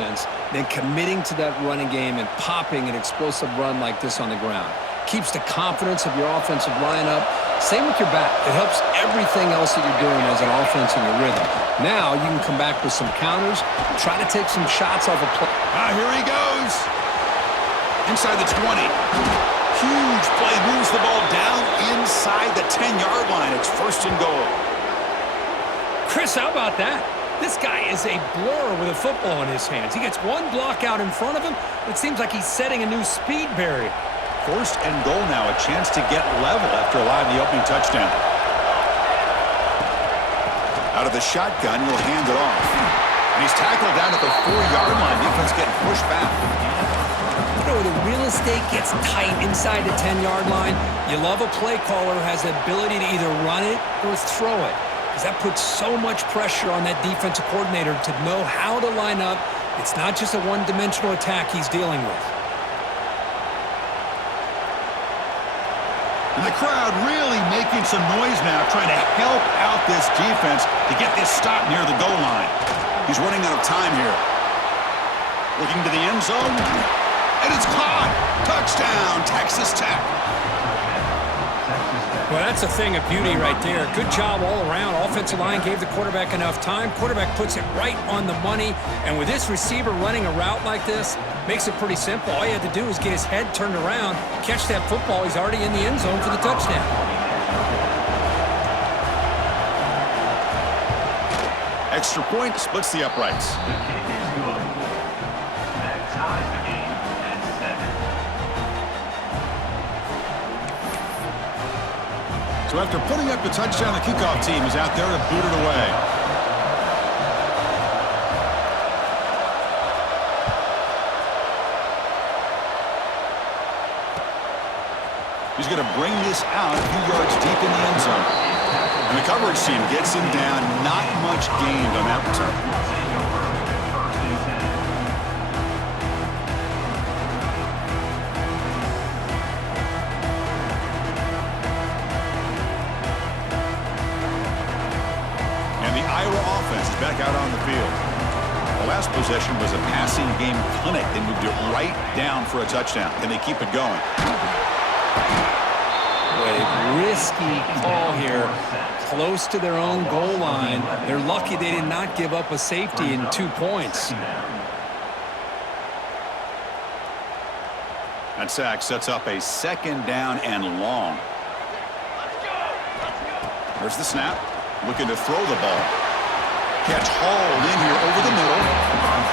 defense, then committing to that running game and popping an explosive run like this on the ground. Keeps the confidence of your offensive lineup. Same with your back. It helps everything else that you're doing as an offense in your rhythm. Now you can come back with some counters, try to take some shots off a play. Here he goes. Inside the 20. Huge play. Moves the ball down inside the 10-yard line. It's first and goal. Chris, how about that? This guy is a blur with a football in his hands. He gets one block out in front of him. It seems like he's setting a new speed barrier. First and goal now, a chance to get level after allowing the opening touchdown. Out of the shotgun, he'll hand it off. And he's tackled down at the 4-yard line. Defense getting pushed back. You know, the real estate gets tight inside the 10-yard line. You love a play caller who has the ability to either run it or throw it, because that puts so much pressure on that defensive coordinator to know how to line up. It's not just a one-dimensional attack he's dealing with. And the crowd really making some noise now, trying to help out this defense to get this stop near the goal line. He's running out of time here. Looking to the end zone. And it's caught. Touchdown, Texas Tech. Well, that's a thing of beauty right there. Good job all around. Offensive line gave the quarterback enough time. Quarterback puts it right on the money. And with this receiver running a route like this, makes it pretty simple. All you had to do is get his head turned around, catch that football. He's already in the end zone for the touchdown. Extra point splits the uprights. So after putting up the touchdown, the kickoff team is out there to boot it away. He's going to bring this out a few yards deep in the end zone. And the coverage team gets him down. Not much gained on that return. Back out on the field. The last possession was a passing game clinic. They moved it right down for a touchdown. Can they keep it going? A risky call here, close to their own goal line. They're lucky they did not give up a safety in 2 points. That sack sets up a second down and long. There's the snap. Looking to throw the ball. Catch hauled in here over the middle.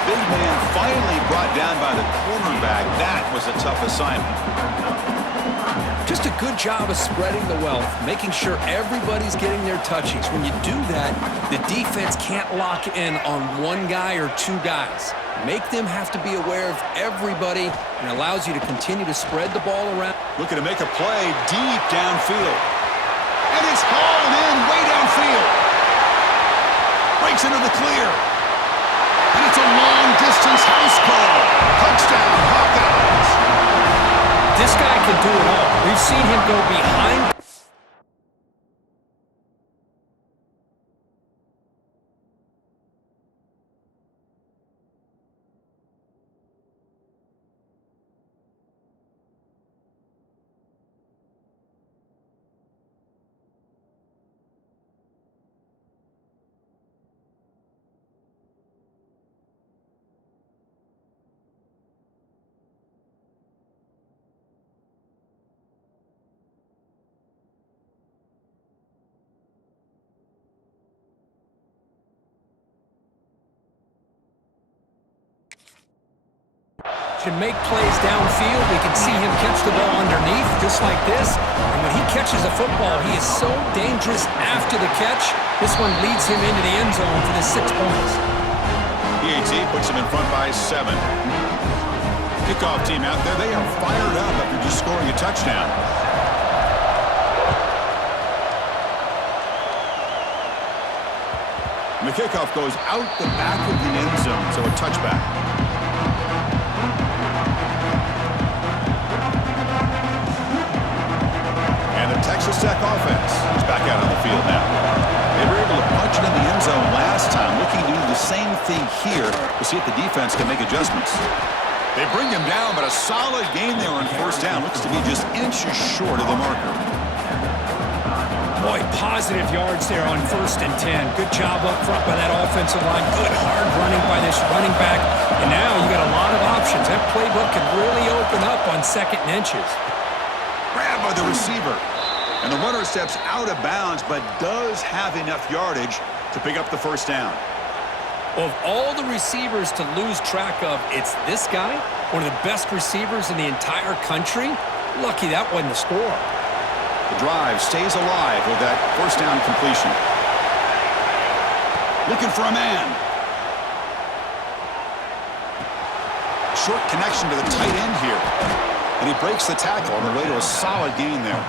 Big man finally brought down by the cornerback. That was a tough assignment. Just a good job of spreading the wealth, making sure everybody's getting their touches. When you do that, the defense can't lock in on one guy or two guys. Make them have to be aware of everybody and allows you to continue to spread the ball around. Looking to make a play deep downfield. And it's hauled in way downfield. Breaks into the clear. And it's a long-distance house call. Touchdown, Hawkeyes. This guy can do it all. We've seen him go behind. Can make plays downfield. We can see him catch the ball underneath just like this. And when he catches a football, he is so dangerous after the catch. This one leads him into the end zone for the 6 points. PAT puts him in front by 7. Kickoff team out there, they are fired up after just scoring a touchdown. And the kickoff goes out the back of the end zone, so a touchback. And the Texas Tech offense is back out on the field now. They were able to punch it in the end zone last time, looking to do the same thing here to see if the defense can make adjustments. They bring him down, but a solid gain there on first down. Looks to be just inches short of the marker. Boy, positive yards there on 1st and 10. Good job up front by that offensive line. Good hard running by this running back. And now you got a lot of options. That playbook can really open up on 2nd and inches. Grabbed by the receiver. And the runner steps out of bounds, but does have enough yardage to pick up the first down. Of all the receivers to lose track of, it's this guy, one of the best receivers in the entire country. Lucky that wasn't a score. The drive stays alive with that first down completion. Looking for a man. Short connection to the tight end here. And he breaks the tackle on the way to a solid gain there.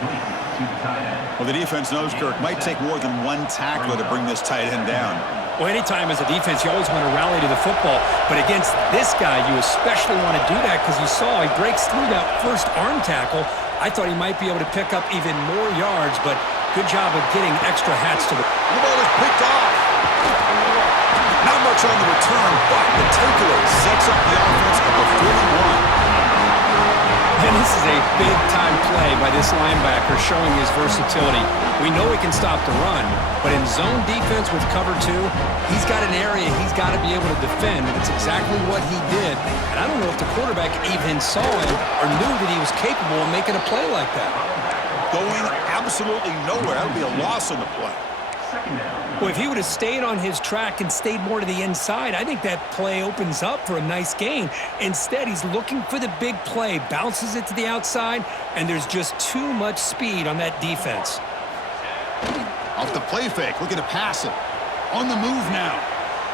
Well, the defense knows, Kirk, might take more than one tackler to bring this tight end down. Well, anytime as a defense, you always want to rally to the football. But against this guy, you especially want to do that because you saw he breaks through that first arm tackle. I thought he might be able to pick up even more yards, but good job of getting extra hats to the... The ball is picked off. Not much on the return, but the takeaway sets up the offense at the 41. And this is a big-time play by this linebacker showing his versatility. We know he can stop the run, but in zone defense with cover 2, he's got an area he's got to be able to defend, and it's exactly what he did. And I don't know if the quarterback even saw him or knew that he was capable of making a play like that. Going absolutely nowhere. That would be a loss on the play. Well, if he would have stayed on his track and stayed more to the inside, I think that play opens up for a nice gain. Instead, he's looking for the big play, bounces it to the outside, and there's just too much speed on that defense. Off the play fake, looking to pass it. On the move now.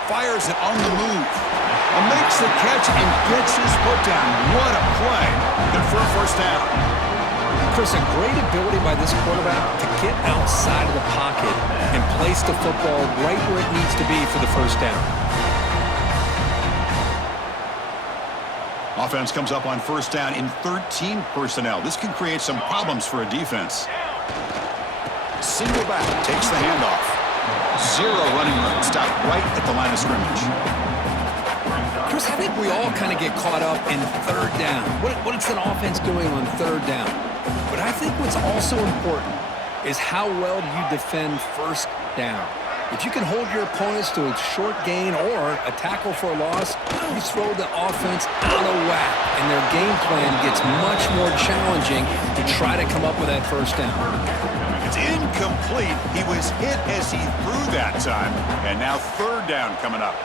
Fires it on the move. And makes the catch and gets his foot down. What a play. Good for a first down. Chris, a great ability by this quarterback to get outside of the pocket and place the football right where it needs to be for the first down. Offense comes up on first down in 13 personnel. This can create some problems for a defense. Single back, takes the handoff. Zero running room, stopped right at the line of scrimmage. Chris, I think we all kind of get caught up in 3rd down. What is an offense doing on 3rd down? But I think what's also important is how well do you defend 1st down. If you can hold your opponents to a short gain or a tackle for a loss, you throw the offense out of whack, and their game plan gets much more challenging to try to come up with that first down. It's incomplete. He was hit as he threw that time, and now 3rd down coming up.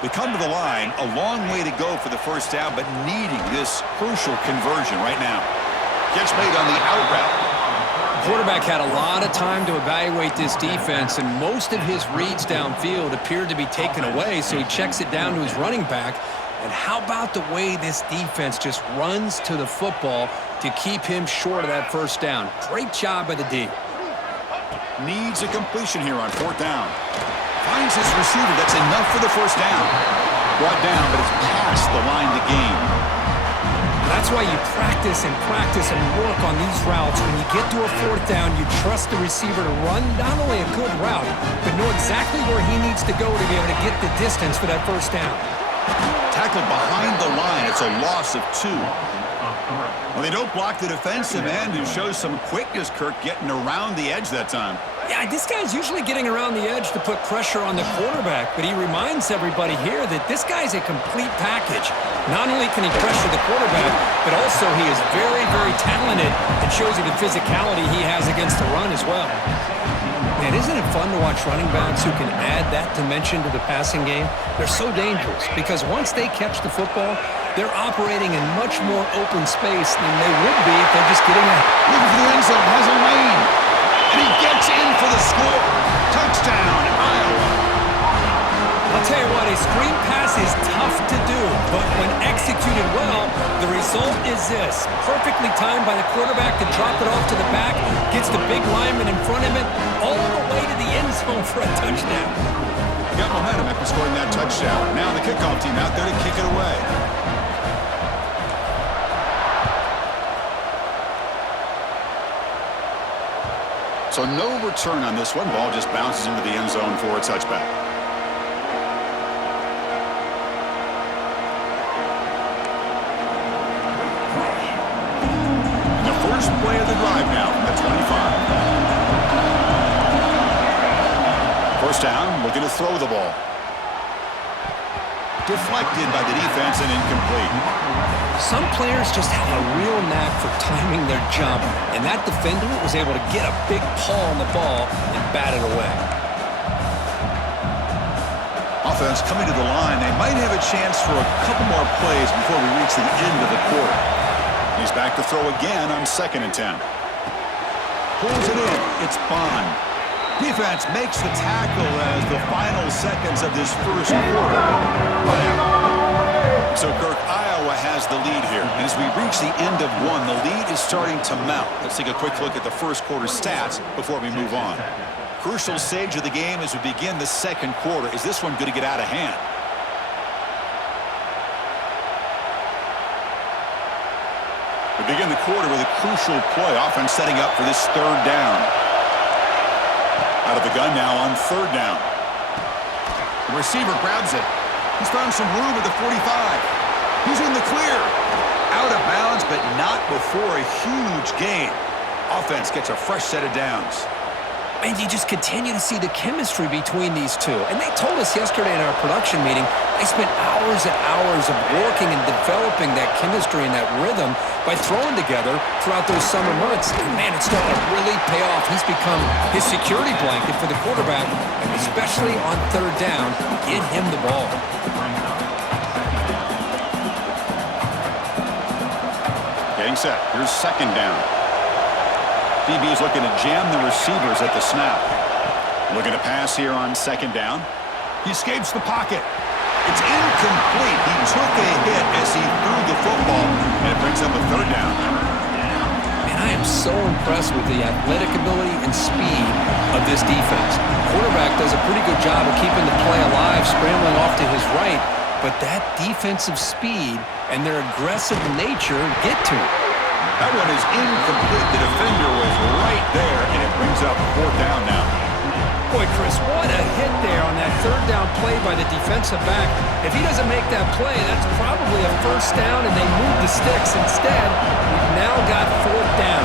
They come to the line, a long way to go for the first down, but needing this crucial conversion right now. Catch made on the out route. Quarterback had a lot of time to evaluate this defense, and most of his reads downfield appeared to be taken away, so he checks it down to his running back. And how about the way this defense just runs to the football to keep him short of that first down? Great job by the D. Needs a completion here on 4th down. Finds his receiver. That's enough for the first down. Brought down, but it's past the line to gain. That's why you practice and work on these routes. When you get to a 4th down, you trust the receiver to run not only a good route, but know exactly where he needs to go to be able to get the distance for that first down. Tackled behind the line. It's a loss of 2. Well, they don't block the defensive end, who shows some quickness, Kirk, getting around the edge that time. Yeah, this guy's usually getting around the edge to put pressure on the quarterback, but he reminds everybody here that this guy's a complete package. Not only can he pressure the quarterback, but also he is very, very talented and shows you the physicality he has against the run as well. Man, isn't it fun to watch running backs who can add that dimension to the passing game? They're so dangerous because once they catch the football, they're operating in much more open space than they would be if they're just getting a... Looking for the end zone, has a lane. And he gets in for the score. Touchdown, Iowa. I'll tell you what, a screen pass is tough to do, but when executed well, the result is this. Perfectly timed by the quarterback to drop it off to the back, gets the big lineman in front of him, all the way to the end zone for a touchdown. Got momentum after scoring that touchdown. Now the kickoff team out there to kick it away. So no return on this one. Ball just bounces into the end zone for a touchback. First play of the drive now from the 25. First down, looking to throw the ball. Deflected by the defense and incomplete. Some players just have a real knack for timing their jump, and that defender was able to get a big paw on the ball and bat it away. Offense coming to the line. They might have a chance for a couple more plays before we reach the end of the quarter. He's back to throw again on 2nd and 10. Pulls it in. It's Bond. Defense makes the tackle as the final seconds of this first quarter. So, Kirk, Iowa has the lead here. And as we reach the end of one, the lead is starting to mount. Let's take a quick look at the first quarter stats before we move on. Crucial stage of the game as we begin the second quarter. Is this one going to get out of hand? We begin the quarter with a crucial play. Offense setting up for this 3rd down. Out of the gun now on 3rd down. The receiver grabs it. He's found some room at the 45. He's in the clear. Out of bounds, but not before a huge gain. Offense gets a fresh set of downs. And you just continue to see the chemistry between these two. And they told us yesterday in our production meeting, they spent hours and hours of working and developing that chemistry and that rhythm by throwing together throughout those summer months. And man, it's starting to really pay off. He's become his security blanket for the quarterback, and especially on 3rd down, get him the ball. Getting set. Here's 2nd down. DB is looking to jam the receivers at the snap. Looking to pass here on 2nd down. He escapes the pocket. It's incomplete. He took a hit as he threw the football, and it brings up a 3rd down. Man, I am so impressed with the athletic ability and speed of this defense. Quarterback does a pretty good job of keeping the play alive, scrambling off to his right, but that defensive speed and their aggressive nature get to him. That one is incomplete. The defender was right there, and it brings up 4th down now. Boy, Chris, what a hit there on that 3rd down play by the defensive back. If he doesn't make that play, that's probably a 1st down, and they move the sticks instead. We've now got 4th down.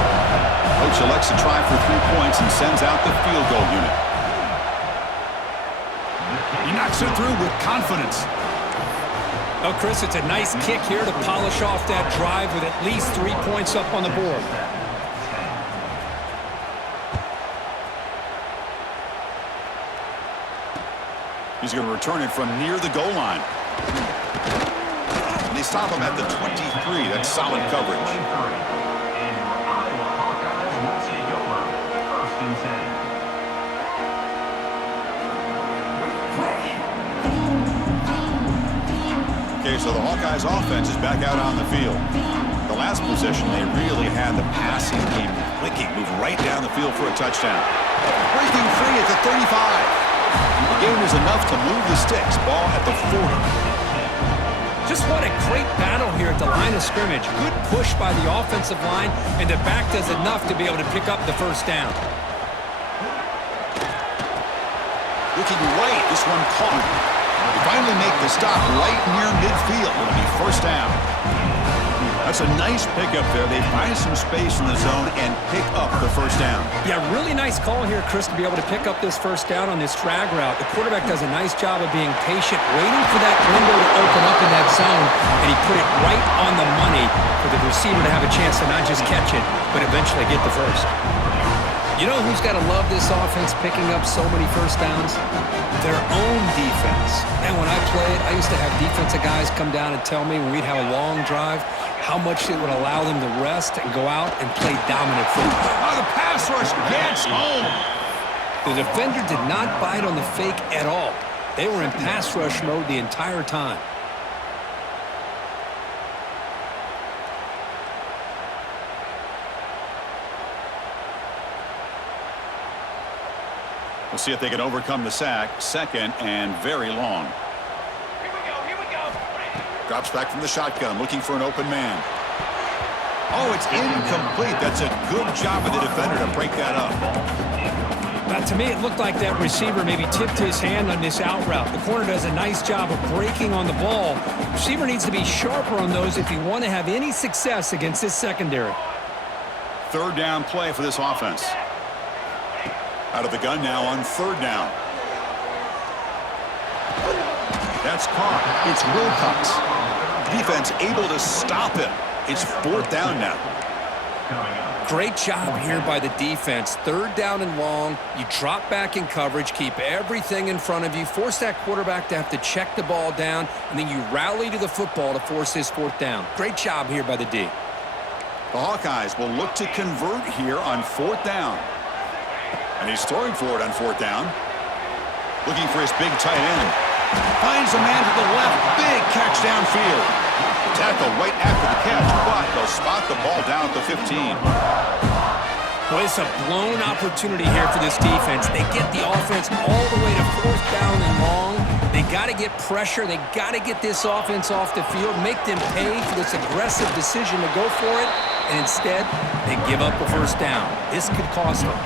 Coach elects to try for 3 points and sends out the field goal unit. He knocks it through with confidence. Oh, Chris, it's a nice kick here to polish off that drive with at least 3 points up on the board. He's going to return it from near the goal line. And they stop him at the 23. That's solid coverage. Okay, so the Hawkeyes offense is back out on the field. The last possession, they really had the passing game clicking, move right down the field for a touchdown. Breaking free at the 35. The game is enough to move the sticks. Ball at the 40. Just what a great battle here at the line of scrimmage. Good push by the offensive line, and the back does enough to be able to pick up the 1st down. Looking right, this one caught. They finally make the stop right near midfield. It'll be 1st down. That's a nice pickup there. They find some space in the zone and pick up the 1st down. Yeah, really nice call here, Chris, to be able to pick up this 1st down on this drag route. The quarterback does a nice job of being patient, waiting for that window to open up in that zone, and he put it right on the money for the receiver to have a chance to not just catch it, but eventually get the 1st. You know who's got to love this offense picking up so many 1st downs? Their own defense. And when I played, I used to have defensive guys come down and tell me when we'd have a long drive how much it would allow them to rest and go out and play dominant football. Oh, the pass rush gets home. The defender did not bite on the fake at all. They were in pass rush mode the entire time. We'll see if they can overcome the sack. 2nd and very long. Here we go. Drops back from the shotgun, looking for an open man. Oh, it's incomplete. That's a good job of the defender to break that up. To me, it looked like that receiver maybe tipped his hand on this out route. The corner does a nice job of breaking on the ball. Receiver needs to be sharper on those if you want to have any success against this secondary. Third down play for this offense. Out of the gun now on third down. That's caught. It's Wilcox. Defense able to stop him. It's fourth down now. Great job here by the defense. Third down and long. You drop back in coverage, keep everything in front of you, force that quarterback to have to check the ball down, and then you rally to the football to force this fourth down. Great job here by the D. The Hawkeyes will look to convert here on fourth down. And he's throwing for it on fourth down. Looking for his big tight end. Finds a man to the left. Big catch downfield. Tackle right after the catch, but they'll spot the ball down at the 15. Well, it's a blown opportunity here for this defense. They get the offense all the way to fourth down and long. They got to get pressure. They got to get this offense off the field, make them pay for this aggressive decision to go for it, and instead, they give up a first down. This could cost them.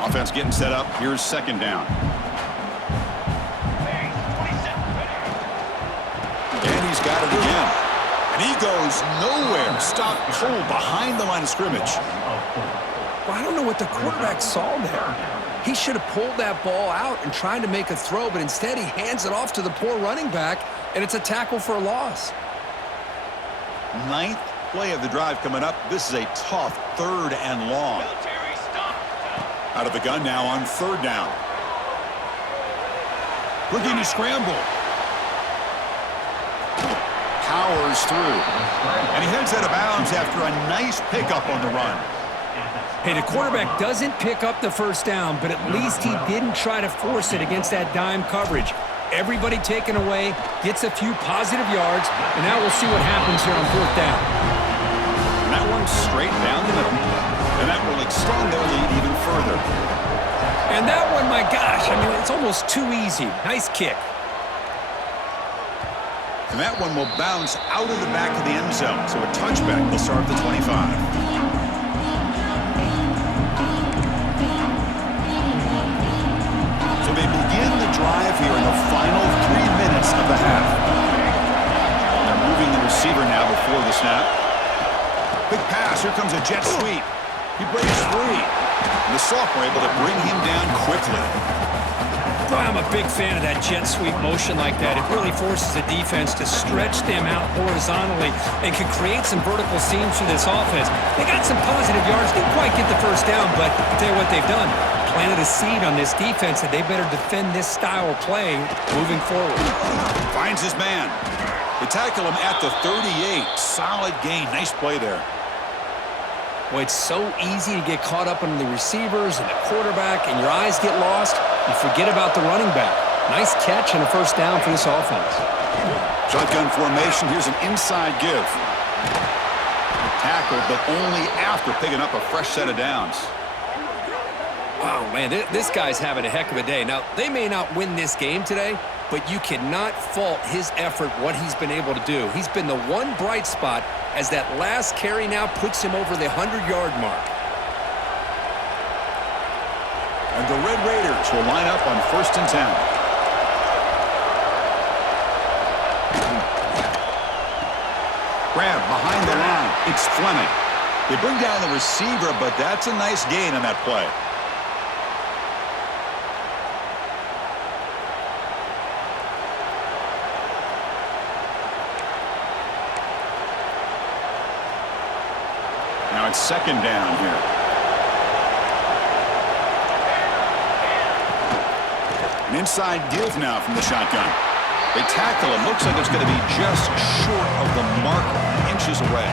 Offense getting set up. Here's second down. And he's got it again. And he goes nowhere. Stopped cold behind the line of scrimmage. Well, I don't know what the quarterback saw there. He should have pulled that ball out and tried to make a throw, but instead he hands it off to the poor running back, and it's a tackle for a loss. Ninth play of the drive coming up. This is a tough third and long. Out of the gun now on third down. Looking to scramble. Powers through. And he heads out of bounds after a nice pickup on the run. Hey, the quarterback doesn't pick up the first down, but at least he didn't try to force it against that dime coverage. Everybody taken away, gets a few positive yards, and now we'll see what happens here on fourth down. And that one's straight down the middle. And that will extend their lead even further. And that one, my gosh, I mean, it's almost too easy. Nice kick. And that one will bounce out of the back of the end zone. So a touchback will start at the 25. So they begin the drive here in the final 3 minutes of the half. They're moving the receiver now before the snap. Big pass. Here comes a jet sweep. He breaks free. And the sophomore able to bring him down quickly. Boy, I'm a big fan of that jet sweep motion like that. It really forces the defense to stretch them out horizontally and can create some vertical seams for this offense. They got some positive yards. Didn't quite get the first down, but I'll tell you what they've done. Planted a seed on this defense, and they better defend this style of play moving forward. Finds his man. They tackle him at the 38. Solid gain. Nice play there. Boy, it's so easy to get caught up on the receivers and the quarterback, and your eyes get lost. You forget about the running back. Nice catch and a first down for this offense. Shotgun formation. Here's an inside give. Tackle, but only after picking up a fresh set of downs. Wow, man, this guy's having a heck of a day. Now, they may not win this game today, but you cannot fault his effort, what he's been able to do. He's been the one bright spot as that last carry now puts him over the 100-yard mark. And the Red Raiders will line up on 1st and 10. Grab behind the line. It's Fleming. They bring down the receiver, but that's a nice gain on that play. Now it's second down here. An inside give now from the shotgun. They tackle him. Looks like it's going to be just short of the marker, inches away.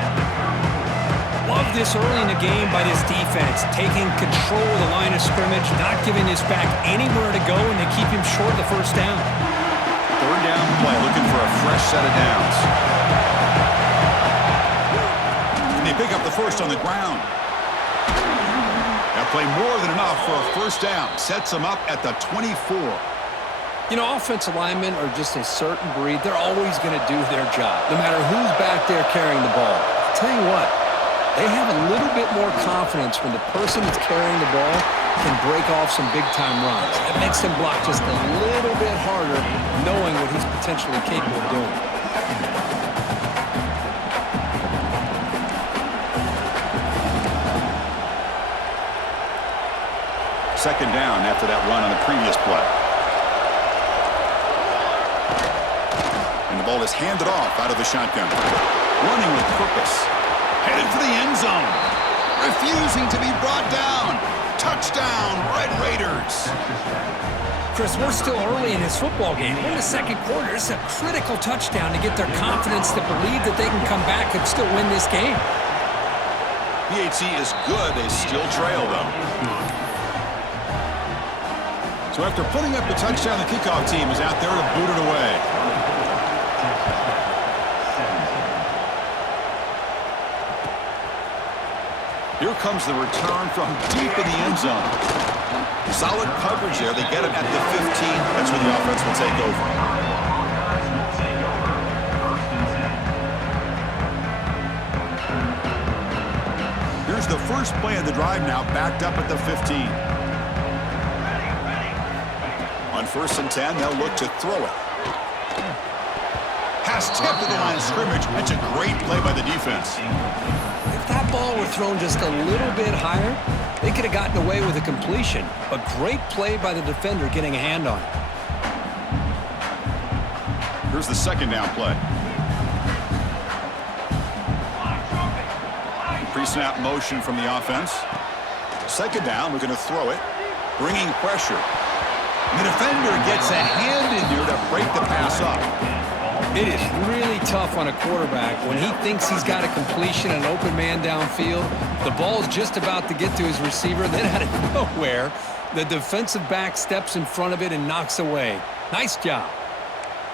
Love this early in the game by this defense, taking control of the line of scrimmage, not giving this back anywhere to go, and they keep him short of the first down. Third down play, looking for a fresh set of downs. And they pick up the first on the ground. That play more than enough for a first down. Sets them up at the 24. You know, offensive linemen are just a certain breed. They're always going to do their job, no matter who's back there carrying the ball. I'll tell you what, They have a little bit more confidence when the person that's carrying the ball can break off some big-time runs. That makes them block just a little bit harder, knowing what he's potentially capable of doing. Second down after that run on the previous play. And the ball is handed off out of the shotgun. Running with purpose. Headed for the end zone. Refusing to be brought down. Touchdown, Red Raiders. Chris, we're still early in this football game. We're in the second quarter. This is a critical touchdown to get their confidence to believe that they can come back and still win this game. PHC is good. They still trail, though. So after putting up the touchdown, the kickoff team is out there to boot it away. Here comes the return from deep in the end zone. Solid coverage there. They get it at the 15. That's where the offense will take over. Here's the first play of the drive now, backed up at the 15. On 1st and 10, they'll look to throw it. Pass tipped to the line of scrimmage. That's a great play by the defense. If that ball were thrown just a little bit higher, they could have gotten away with a completion. But great play by the defender getting a hand on it. Here's the second down play. Pre-snap motion from the offense. Second down, we're going to throw it. Bringing pressure. The defender gets a hand in here to break the pass up. It is really tough on a quarterback when he thinks he's got a completion and an open man downfield. The ball's just about to get to his receiver. Then out of nowhere, the defensive back steps in front of it and knocks away. Nice job.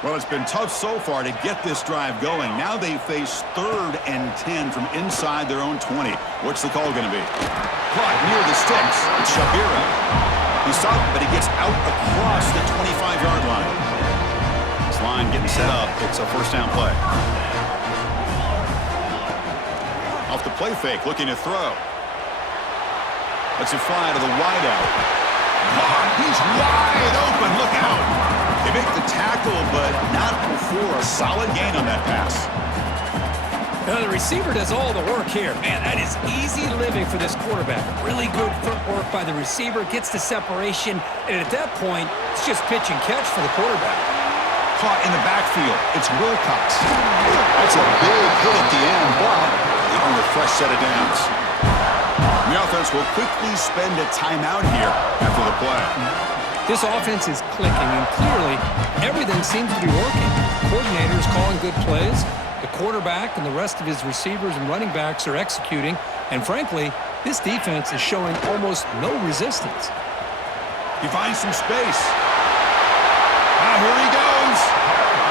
Well, it's been tough so far to get this drive going. Now they face 3rd and 10 from inside their own 20. What's the call going to be? Caught near the sticks. It's Shabira. He's stopped, but he gets out across the 25-yard line. This line getting set up. It's a first down play. Off the play fake, looking to throw. Lets it fly to the wideout. He's wide open. Look out. They make the tackle, but not before a solid gain on that pass. Now, the receiver does all the work here. Man, that is easy living for this quarterback. Really good footwork by the receiver, gets the separation, and at that point, it's just pitch and catch for the quarterback. Caught in the backfield. It's Wilcox. That's a big hit at the end, but they earn a fresh set of downs. The offense will quickly spend a timeout here after the play. This offense is clicking, and clearly, everything seems to be working. The coordinator is calling good plays. The quarterback and the rest of his receivers and running backs are executing. And frankly, this defense is showing almost no resistance. He finds some space. Here he goes.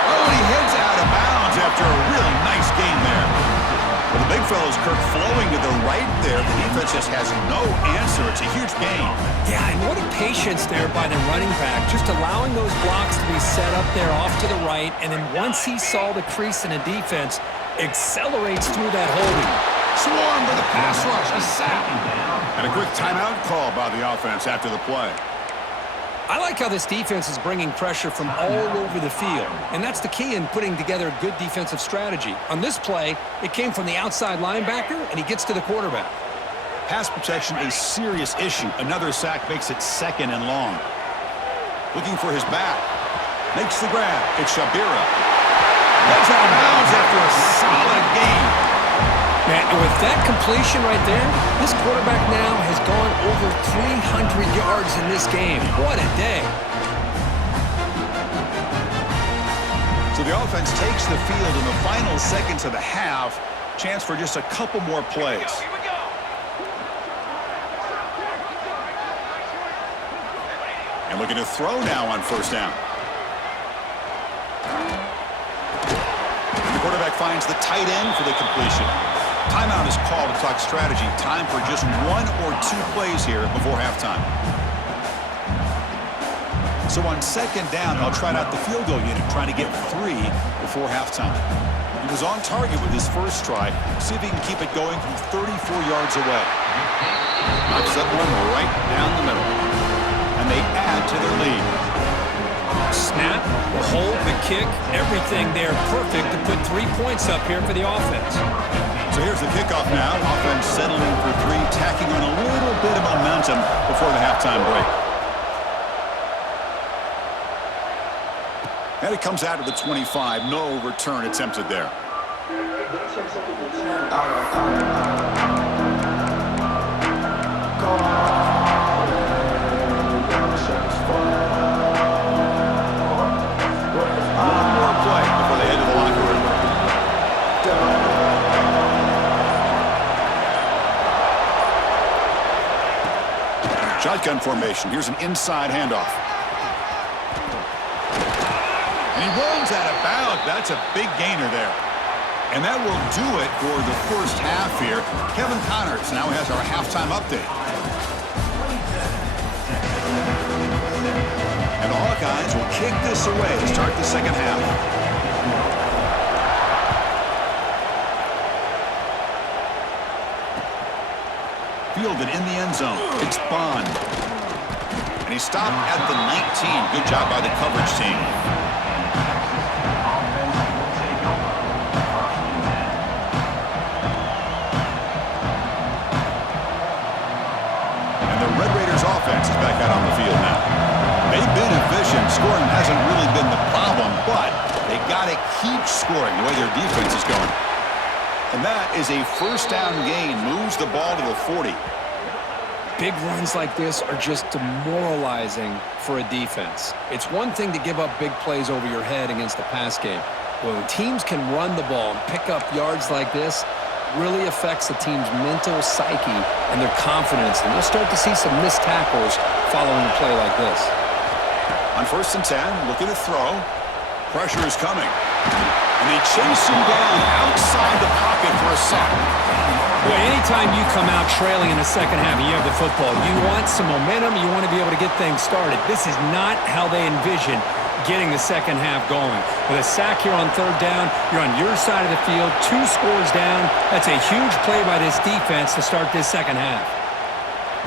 Oh, he heads out of bounds after a really nice gain there. Well, the big fellow's Kirk flowing to the right there. The defense just has no answer. It's a huge gain. Yeah, and what a patience there by the running back, just allowing those blocks to be set up there off to the right, and then once he saw the crease in the defense, accelerates through that holding. Swarmed with a pass rush, a sack. And a quick timeout call by the offense after the play. I like how this defense is bringing pressure from all over the field, and that's the key in putting together a good defensive strategy. On this play, it came from the outside linebacker, and he gets to the quarterback. Pass protection a serious issue. Another sack makes it 2nd and long. Looking for his back. Makes the grab. It's Shabira. Heads out of bounds after a solid gain. Man, and with that completion right there, this quarterback now has gone over 300 yards in this game. What a day. So the offense takes the field in the final seconds of the half. Chance for just a couple more plays. And looking to throw now on 1st down. And the quarterback finds the tight end for the completion. Timeout is called to talk strategy. Time for just 1 or 2 plays here before halftime. So on 2nd down, they'll try out the field goal unit, trying to get 3 before halftime. He was on target with his first try. See if he can keep it going from 34 yards away. Knocks that one right down the middle. And they add to their lead. Snap, the hold, the kick, everything there perfect to put 3 points up here for the offense. So here's the kickoff now. Offense settling for 3, tacking on a little bit of momentum before the halftime break. And it comes out of the 25. No return attempted there. One more play before they head to the locker room. Shotgun formation. Here's an inside handoff. And he runs out of bounds. That's a big gainer there. And that will do it for the first half here. Kevin Connors now has our halftime update. And the Hawkeyes will kick this away to start the second half. Fielded in the end zone. It's Bond. And he stopped at the 19. Good job by the coverage team. Offense is back out on the field now. They've been efficient. Scoring hasn't really been the problem, but they got to keep scoring the way their defense is going. And that is a first down gain. Moves the ball to the 40. Big runs like this are just demoralizing for a defense. It's one thing to give up big plays over your head against the pass game. But when teams can run the ball and pick up yards like this, really affects the team's mental psyche and their confidence. And you'll start to see some missed tackles following a play like this. On 1st and 10, looking to throw. Pressure is coming. And they chase him down outside the pocket for a sack. Boy, anytime you come out trailing in the second half and you have the football, you want some momentum, you want to be able to get things started. This is not how they envision getting the second half going. With a sack here on 3rd down, you're on your side of the field, 2 scores down. That's a huge play by this defense to start this second half.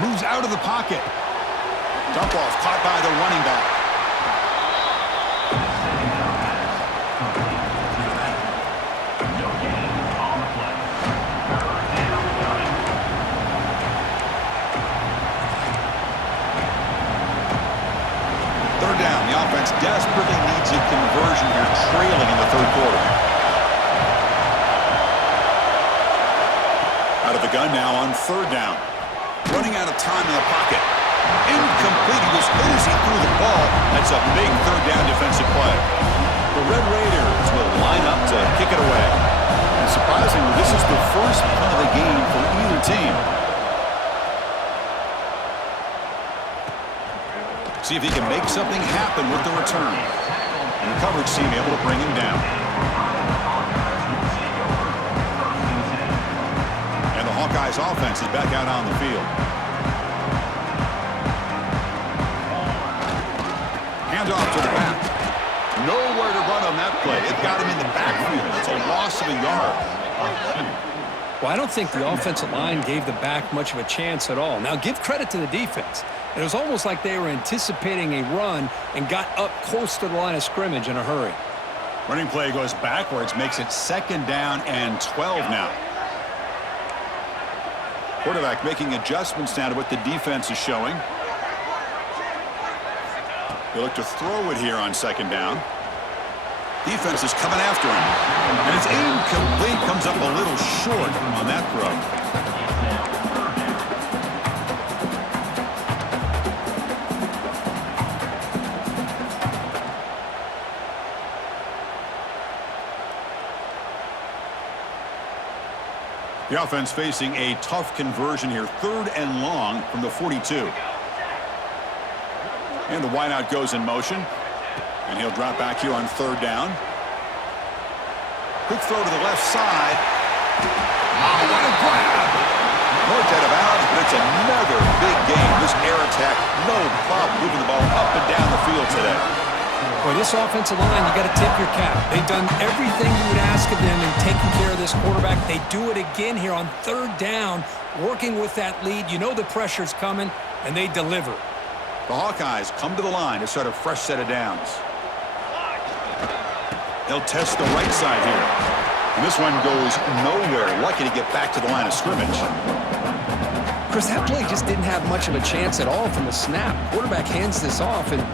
Moves out of the pocket. Dump off caught by the running back. Desperately needs a conversion here, trailing in the 3rd quarter. Out of the gun now on 3rd down. Running out of time in the pocket. Incomplete. He was good as he threw the ball. That's a big 3rd down defensive play. The Red Raiders will line up to kick it away. And surprisingly, this is the first punt of the game for either team. See if he can make something happen with the return. And the coverage team able to bring him down. And the Hawkeyes offense is back out on the field. Hand off to the back. Nowhere to run on that play. It got him in the backfield. It's a loss of a yard. Well, I don't think the offensive line gave the back much of a chance at all. Now, give credit to the defense. It was almost like they were anticipating a run and got up close to the line of scrimmage in a hurry. Running play goes backwards, makes it 2nd down and 12 now. Quarterback making adjustments now to what the defense is showing. They look to throw it here on 2nd down. Defense is coming after him. And it's incomplete, comes up a little short on that throw. The offense facing a tough conversion here. 3rd and long from the 42. And the wideout goes in motion. And he'll drop back here on 3rd down. Quick throw to the left side. Oh, what a grab! Marked out of bounds, but it's another big game. This air attack, no problem moving the ball up and down the field today. Boy, this offensive line, you got to tip your cap. They've done everything you would ask of them in taking care of this quarterback. They do it again here on third down, working with that lead. You know the pressure's coming, and they deliver. The Hawkeyes come to the line to start a fresh set of downs. They'll test the right side here. And this one goes nowhere. Lucky to get back to the line of scrimmage. Chris, that play just didn't have much of a chance at all from the snap. Quarterback hands this off, and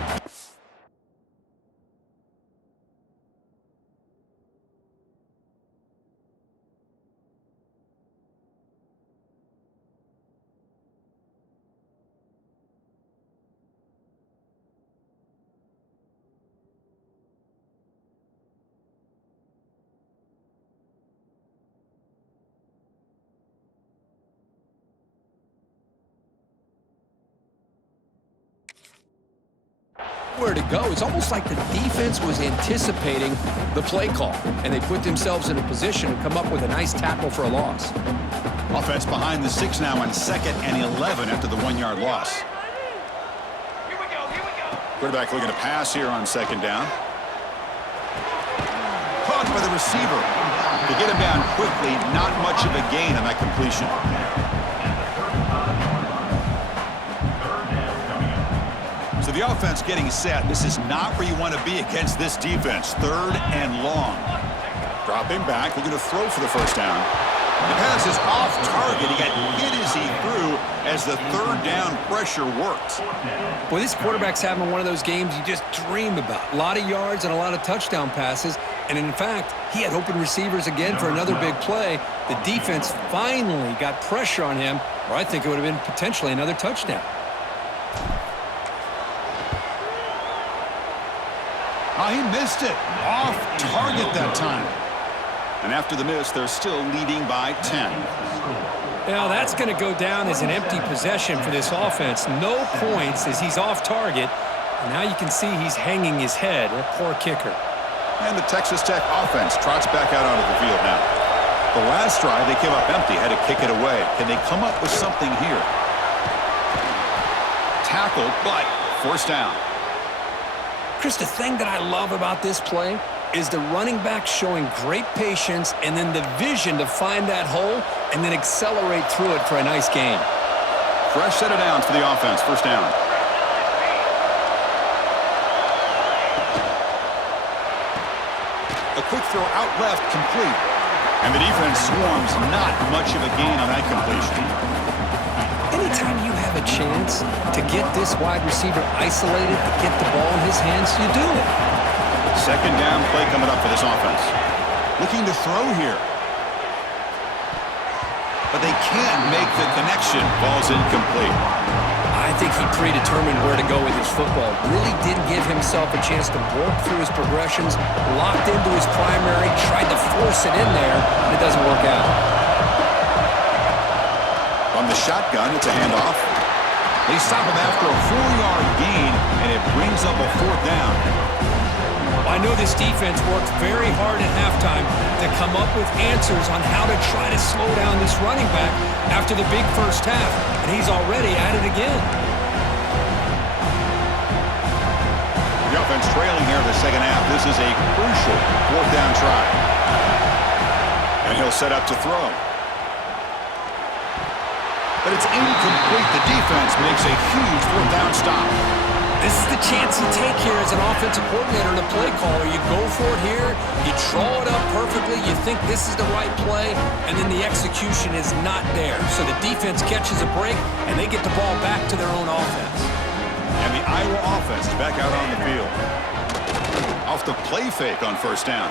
where to go. It's almost like the defense was anticipating the play call, and they put themselves in a position to come up with a nice tackle for a loss. Offense behind the 6 now on 2nd and 11 after the 1-yard loss. Here we go. Quarterback looking to pass here on 2nd down. Caught by the receiver. To get him down quickly, not much of a gain on that completion. So the offense getting set. This is not where you want to be against this defense. 3rd and long. Dropping back, looking to throw for the first down. The pass is off target. He got hit as he threw as the 3rd down pressure worked. Boy, this quarterback's having one of those games you just dream about. A lot of yards and a lot of touchdown passes. And in fact, he had open receivers again for another big play. The defense finally got pressure on him, or I think it would have been potentially another touchdown. Oh, he missed it. Off target that time. And after the miss, they're still leading by 10. Now, that's going to go down as an empty possession for this offense. No points as he's off target. And now you can see he's hanging his head. A poor kicker. And the Texas Tech offense trots back out onto the field now. The last drive, they came up empty, had to kick it away. Can they come up with something here? Tackled, but forced down. Chris, the thing that I love about this play is the running back showing great patience and then the vision to find that hole and then accelerate through it for a nice gain. Fresh set of downs for the offense. First down. A quick throw out left, complete. And the defense swarms, not much of a gain on that completion. Anytime you have a chance to get this wide receiver isolated, to get the ball in his hands, you do it. 2nd down play coming up for this offense. Looking to throw here. But they can't make the connection. Ball's incomplete. I think he predetermined where to go with his football. Really didn't give himself a chance to work through his progressions, locked into his primary, tried to force it in there, and it doesn't work out. On the shotgun, it's a handoff. They stop him after a 4-yard gain, and it brings up a 4th down. I know this defense worked very hard at halftime to come up with answers on how to try to slow down this running back after the big first half, and he's already at it again. The offense trailing here in the 2nd half. This is a crucial 4th down try. And he'll set up to throw. But it's incomplete. The defense makes a huge 4th down stop. This is the chance you take here as an offensive coordinator and a play caller. You go for it here, you draw it up perfectly, you think this is the right play, and then the execution is not there. So the defense catches a break, and they get the ball back to their own offense. And the Iowa offense is back out on the field. Off the play fake on 1st down.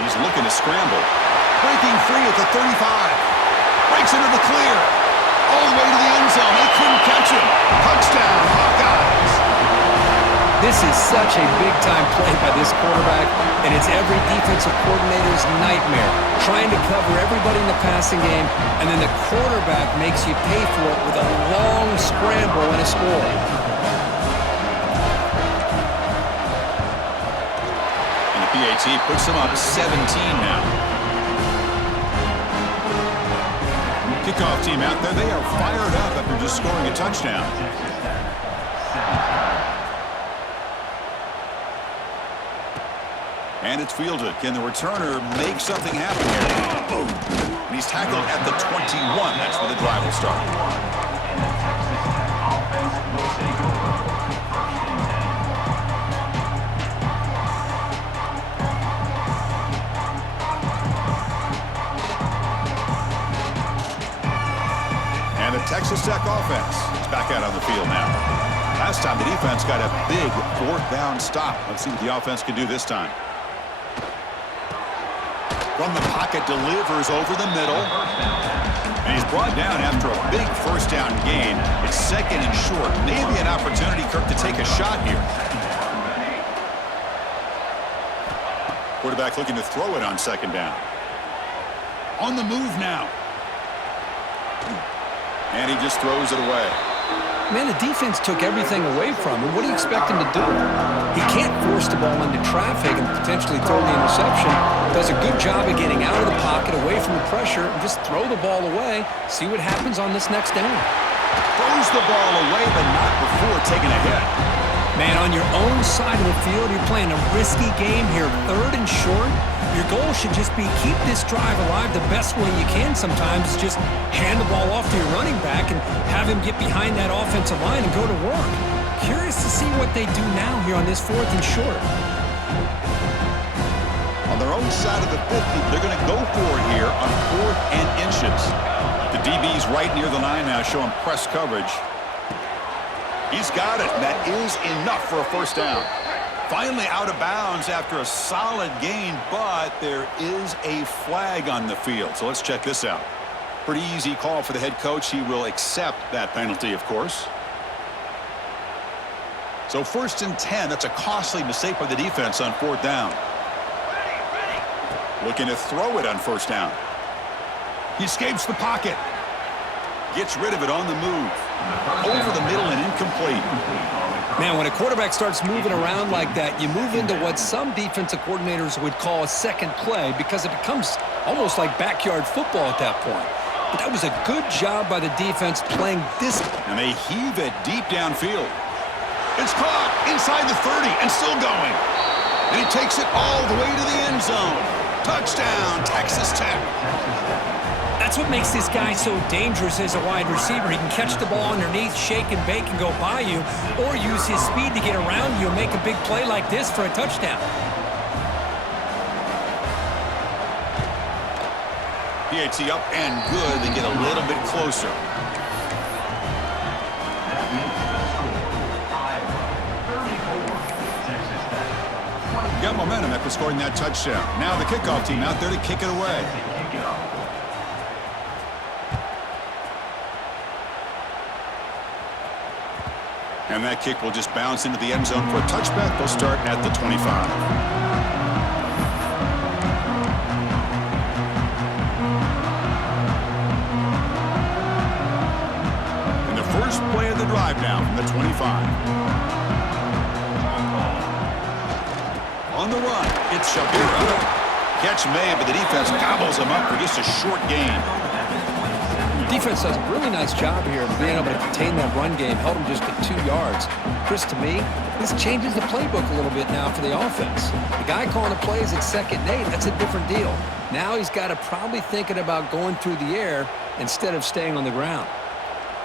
He's looking to scramble. Breaking free at the 35. Breaks into the clear. All the way to the end zone. They couldn't catch him. Touchdown, Hawkeyes. This is such a big-time play by this quarterback, and it's every defensive coordinator's nightmare, trying to cover everybody in the passing game, and then the quarterback makes you pay for it with a long scramble and a score. And the PAT puts them up 17 now. Kickoff team out there. They are fired up after just scoring a touchdown. And it's fielded. Can the returner make something happen here? And he's tackled at the 21. That's where the drive will start. And the Texas Tech offense is back out on the field now. Last time the defense got a big fourth down stop. Let's see what the offense can do this time. From the pocket, delivers over the middle. And he's brought down after a big first down gain. It's second and short. Maybe an opportunity, Kirk, to take a shot here. Quarterback looking to throw it on second down. On the move now. And he just throws it away. Man, the defense took everything away from him. What do you expect him to do? He can't force the ball into traffic and potentially throw the interception. Does a good job of getting out of the pocket, away from the pressure, and just throw the ball away. See what happens on this next down. Throws the ball away, but not before taking a hit. Man, on your own side of the field, you're playing a risky game here, third and short. Your goal should just be keep this drive alive the best way you can sometimes. Just hand the ball off to your running back and have him get behind that offensive line and go to work. Curious to see what they do now here on this fourth and short. On their own side of the 50, they're going to go for it here on 4th and inches. The DB's right near the line now, showing press coverage. He's got it. That is enough for a first down. Finally out of bounds after a solid gain, but there is a flag on the field. So let's check this out. Pretty easy call for the head coach. He will accept that penalty, of course. So 1st and 10. That's a costly mistake by the defense on 4th down. Looking to throw it on 1st down. He escapes the pocket. Gets rid of it on the move. Over the middle and incomplete. Man, when a quarterback starts moving around like that, you move into what some defensive coordinators would call a second play because it becomes almost like backyard football at that point. But that was a good job by the defense playing this. And they heave it deep downfield. It's caught inside the 30 and still going. And he takes it all the way to the end zone. Touchdown, Texas Tech. That's what makes this guy so dangerous as a wide receiver. He can catch the ball underneath, shake and bake, and go by you, or use his speed to get around you and make a big play like this for a touchdown. PAT up and good. They get a little bit closer. Got momentum after scoring that touchdown. Now the kickoff team out there to kick it away. And that kick will just bounce into the end zone for a touchback. They'll start at the 25. And the first play of the drive now from the 25. On the run, it's Shapiro. Catch made, but the defense gobbles him up for just a short gain. Defense does a really nice job here of being able to contain that run game, held them just to 2 yards. Chris, to me, this changes the playbook a little bit now for the offense. The guy calling the plays at 2nd and 8, that's a different deal. Now he's got to probably thinking about going through the air instead of staying on the ground.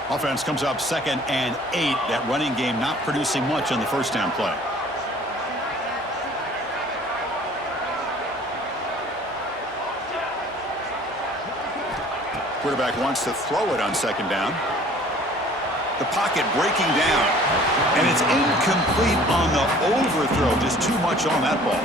Offense comes up 2nd and 8. That running game not producing much on the first down play. Quarterback wants to throw it on 2nd down. The pocket breaking down. And it's incomplete on the overthrow. Just too much on that ball.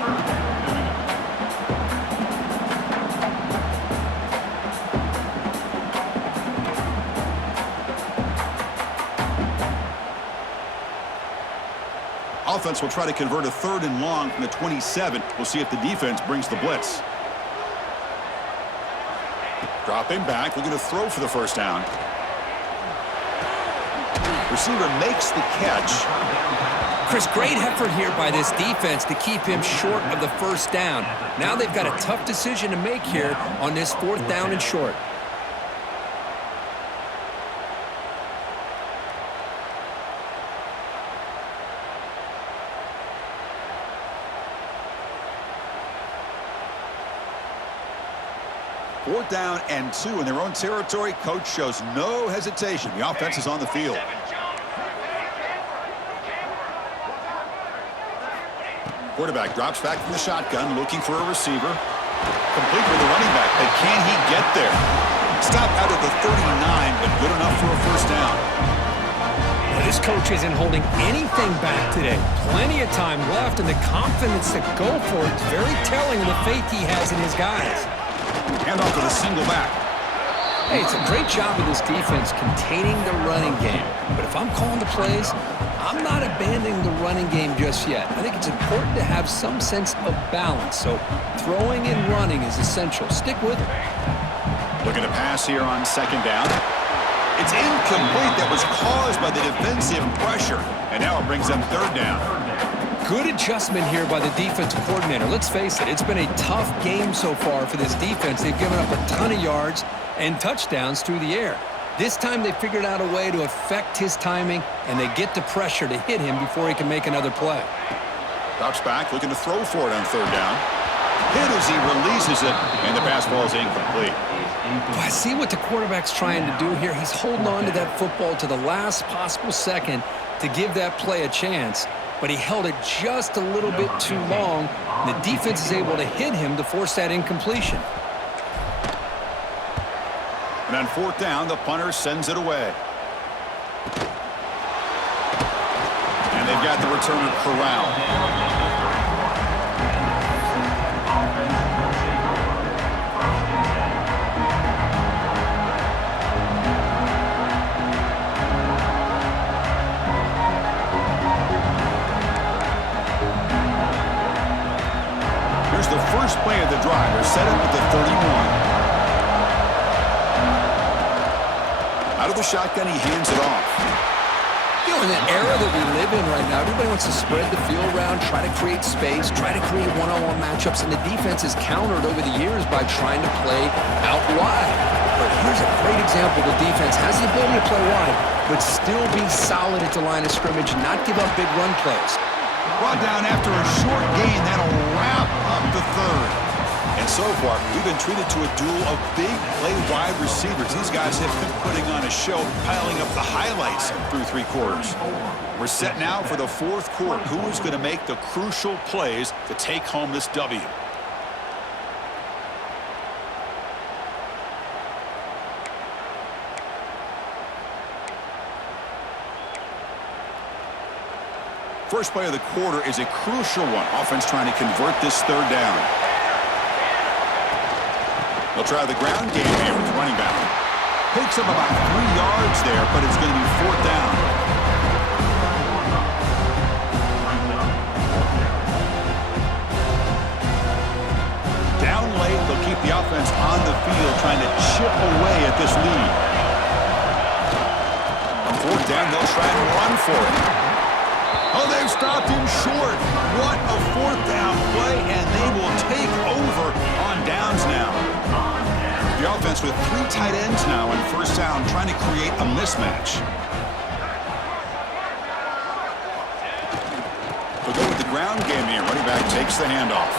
Offense will try to convert a 3rd and long from the 27. We'll see if the defense brings the blitz. Dropping back, looking to throw for the first down. Receiver makes the catch. Chris, great effort here by this defense to keep him short of the first down. Now they've got a tough decision to make here on this 4th down and short. 4th down and 2 in their own territory. Coach shows no hesitation. The offense is on the field. Quarterback drops back from the shotgun, looking for a receiver. Complete with the running back, but can he get there? Stop out of the 39, but good enough for a 1st down. Well, this coach isn't holding anything back today. Plenty of time left, and the confidence to go for it is very telling of the faith he has in his guys. Hand off to the single back. Hey, it's a great job of this defense containing the running game. But if I'm calling the plays, I'm not abandoning the running game just yet. I think it's important to have some sense of balance. So throwing and running is essential. Stick with it. Looking to pass here on 2nd down. It's incomplete. That was caused by the defensive pressure. And now it brings them 3rd down. Good adjustment here by the defensive coordinator. Let's face it, it's been a tough game so far for this defense. They've given up a ton of yards and touchdowns through the air. This time they figured out a way to affect his timing, and they get the pressure to hit him before he can make another play. Drops back, looking to throw for it on 3rd down. Hit as he releases it, and the pass ball is incomplete. I see what the quarterback's trying to do here. He's holding on to that football to the last possible second to give that play a chance, but he held it just a little bit too long, and the defense is able to hit him to force that incompletion. And on 4th down, the punter sends it away. And they've got the returner corralled. Here's the first play of the drive. They're set up at the 31. Out of the shotgun, he hands it off. You know, in the era that we live in right now, everybody wants to spread the field around, try to create space, try to create one-on-one matchups, and the defense is countered over the years by trying to play out wide. But here's a great example. The defense has the ability to play wide, but still be solid at the line of scrimmage and not give up big run plays. Brought down after a short gain. That'll wrap up the 3rd. And so far, we've been treated to a duel of big play wide receivers. These guys have been putting on a show, piling up the highlights through 3 quarters. We're set now for the 4th quarter. Who is going to make the crucial plays to take home this W? First play of the quarter is a crucial one. Offense trying to convert this 3rd down. They'll try the ground game here with running back. Picks up about 3 yards there, but it's going to be 4th down. Down late, they'll keep the offense on the field, trying to chip away at this lead. On 4th down, they'll try and run for it. Oh, they've stopped him short. What a 4th down play, and they will take over on downs now. The offense with 3 tight ends now on 1st down, trying to create a mismatch. They'll go with the ground game here. Running back takes the handoff.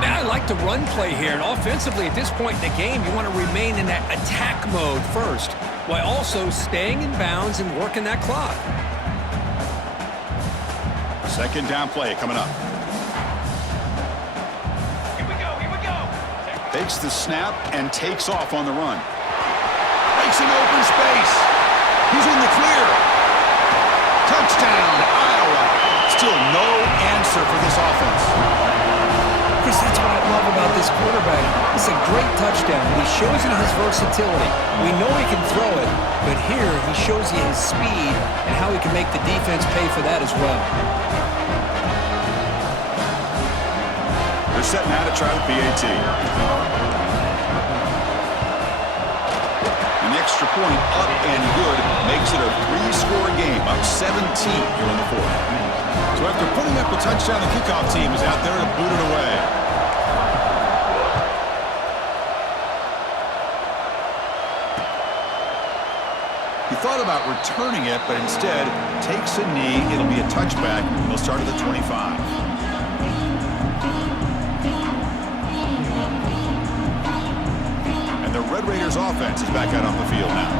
Now I like the run play here, and offensively at this point in the game, you want to remain in that attack mode first, while also staying in bounds and working that clock. 2nd down play coming up. Takes the snap and takes off on the run. Makes an open space. He's in the clear. Touchdown, Iowa. Still no answer for this offense. Chris, that's what I love about this quarterback. It's a great touchdown. He shows you his versatility. We know he can throw it, but here he shows you his speed and how he can make the defense pay for that as well. They're setting out to try the PAT. And the extra point up and good makes it a 3-score game, up 17 here in the 4th. So after putting up a touchdown, the kickoff team is out there to boot it away. He thought about returning it, but instead takes a knee. It'll be a touchback. They'll start at the 25. Red Raiders offense is back out on the field now.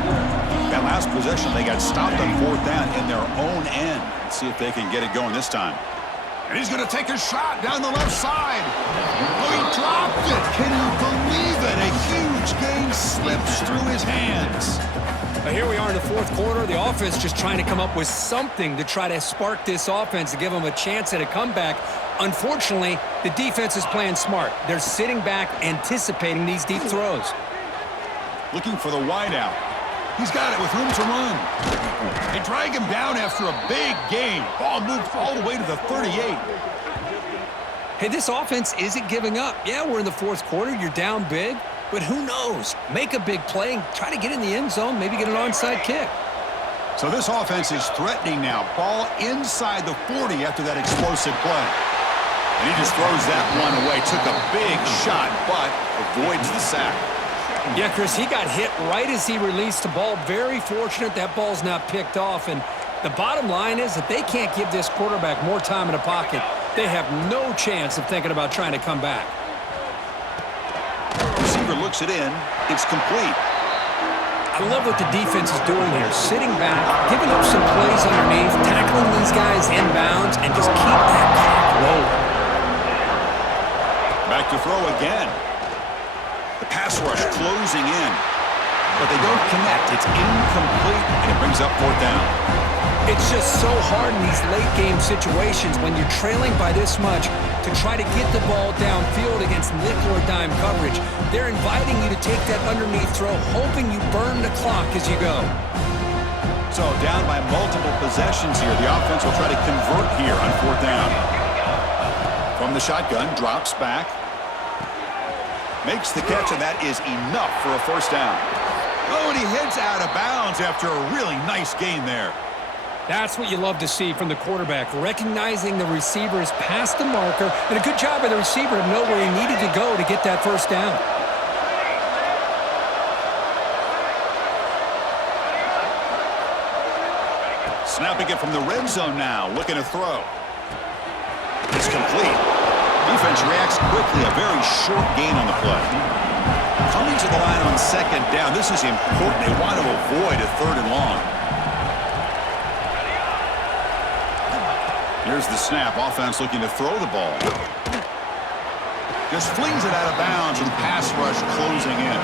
That last possession, they got stopped on 4th down in their own end. Let's see if they can get it going this time. And he's going to take a shot down the left side. Oh, he dropped it. Can you believe it? A huge gain slips through his hands. Here we are in the 4th quarter. The offense just trying to come up with something to try to spark this offense to give them a chance at a comeback. Unfortunately, the defense is playing smart. They're sitting back, anticipating these deep throws. Looking for the wideout. He's got it with room to run. They drag him down after a big gain. Ball moved all the way to the 38. Hey, this offense isn't giving up. Yeah, we're in the 4th quarter. You're down big. But who knows? Make a big play and try to get in the end zone, maybe get an onside kick. So this offense is threatening now. Ball inside the 40 after that explosive play. And he just throws that one away. Took a big shot, but avoids the sack. Yeah, Chris, he got hit right as he released the ball. Very fortunate that ball's not picked off. And the bottom line is that they can't give this quarterback more time in the pocket. They have no chance of thinking about trying to come back. Receiver looks it in. It's complete. I love what the defense is doing here. Sitting back, giving up some plays underneath, tackling these guys inbounds, and just keep that clock rolling. Back to throw again. The pass rush closing in. But they don't connect. It's incomplete, and it brings up 4th down. It's just so hard in these late-game situations when you're trailing by this much to try to get the ball downfield against nickel or dime coverage. They're inviting you to take that underneath throw, hoping you burn the clock as you go. So down by multiple possessions here. The offense will try to convert here on 4th down. From the shotgun, drops back. Makes the catch, and that is enough for a 1st down. Oh, and he heads out of bounds after a really nice gain there. That's what you love to see from the quarterback, recognizing the receiver is past the marker, and a good job by the receiver to know where he needed to go to get that 1st down. Snapping it from the red zone now, looking to throw. It's complete. Defense reacts quickly, a very short gain on the play. Coming to the line on 2nd down, this is important. They want to avoid a 3rd and long. Here's the snap. Offense looking to throw the ball. Just flings it out of bounds, and pass rush closing in.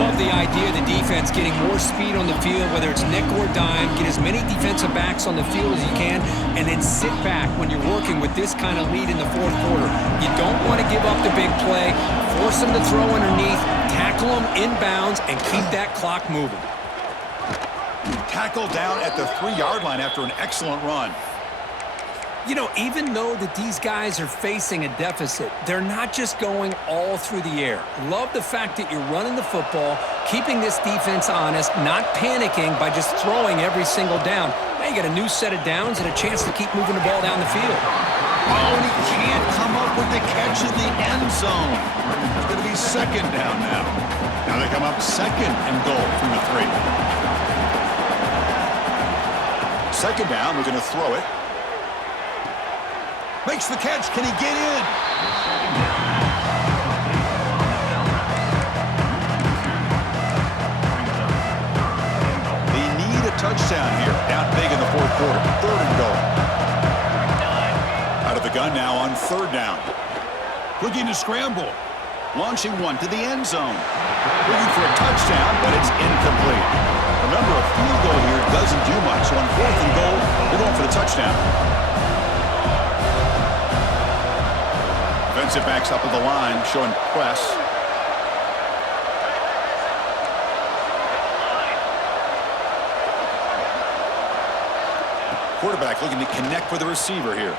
Love the idea of the defense getting more speed on the field, whether it's nickel or dime. Get as many defensive backs on the field as you can, and then sit back when you're working with this kind of lead in the 4th quarter. You don't want to give up the big play. Force them to throw underneath, tackle them inbounds, and keep that clock moving. Tackle down at the 3-yard line after an excellent run. You know, even though that these guys are facing a deficit, they're not just going all through the air. Love the fact that you're running the football, keeping this defense honest, not panicking by just throwing every single down. Now you got a new set of downs and a chance to keep moving the ball down the field. Oh, and he can't come up with the catch in the end zone. It's going to be 2nd down now. Now they come up 2nd and goal from the 3. 2nd down, we're going to throw it. Makes the catch. Can he get in? They need a touchdown here. Down big in the 4th quarter. 3rd and goal. Out of the gun now on 3rd down. Looking to scramble. Launching one to the end zone. Looking for a touchdown, but it's incomplete. Remember, a field goal here doesn't do much. So on 4th and goal, they're going for the touchdown. Defensive backs up at the line, showing press. Quarterback looking to connect with the receiver here.